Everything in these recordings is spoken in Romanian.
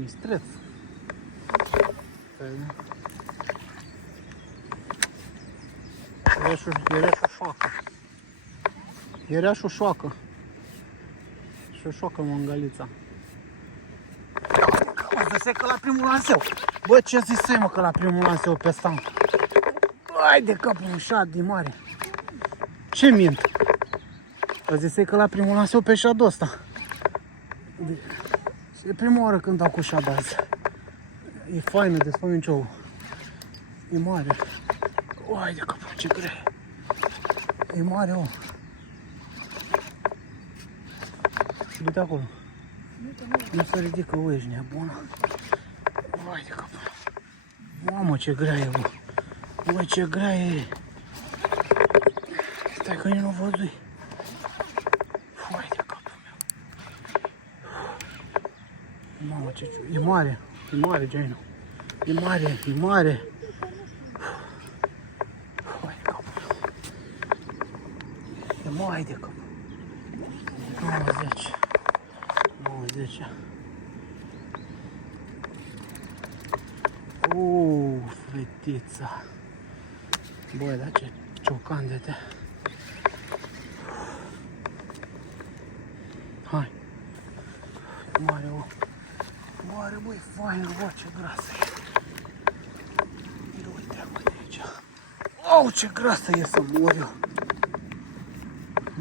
Mistreț. Era șoșoacă. Era șoșoacă. Șoșoacă mângălița. Să se că la primul lanseu. Bă, ce zisei mă că la primul lanseu pe stand? Hai de capul un șad din mare. Ce mint? Că zisei că la primul lanseu pe șadul ăsta. E prima oară când dau cu șad azi. E faină de spăminciou. E mare. Hai de capul, ce grea. E mare, o. Du-te acolo. Nu se ridică, o, ești nebună. Hai de capul. Mamă, ce grea e, bă. Băi, ce grea e. Stai că nici nu văzui. Hai de capul meu. Mamă, ce ciu. E mare. E mare, Gino. E mare, e mare. Hai de capul meu. E mare de capul. 90. 90. Fetița. Băi, dar ce ciocan de te. Hai. Mare, o. Mare, băi, faină, bă, ce grasă e. Uite, uite aici. Au, ce grasă e să mor eu.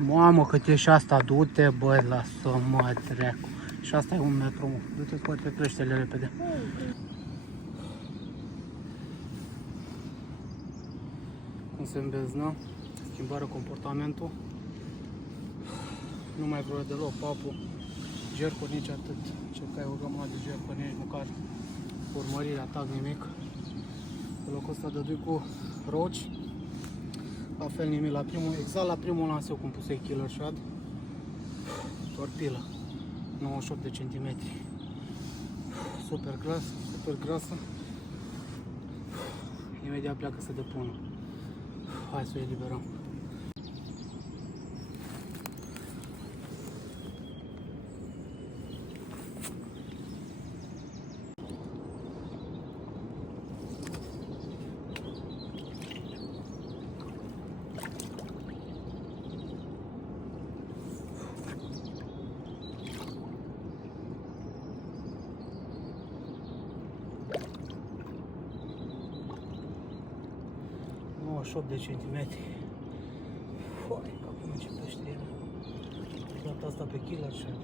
Mamă, cât e și asta, du-te, băi, lasă-o, mă, treacu. Și asta e 1 metru, mă. Du-te, scoate creștele repede. Cum se îmbeznă, schimbarea comportamentul. Nu mai vreau deloc papul, gercuri nici atât. Cercai o grămadă de gercuri, nici măcar urmărire, atac, nimic. Pe locul ăsta dădui cu roci. La fel nimic, la primul, exact la primul lanseu cum pusei killer shad. Torpilă, 98 de centimetri. Super gras, super grasă. Imediat pleacă să depună. Hai să o eliberăm. ...98 de centimetri. Hai, capul începește el. Data asta pe killer shad.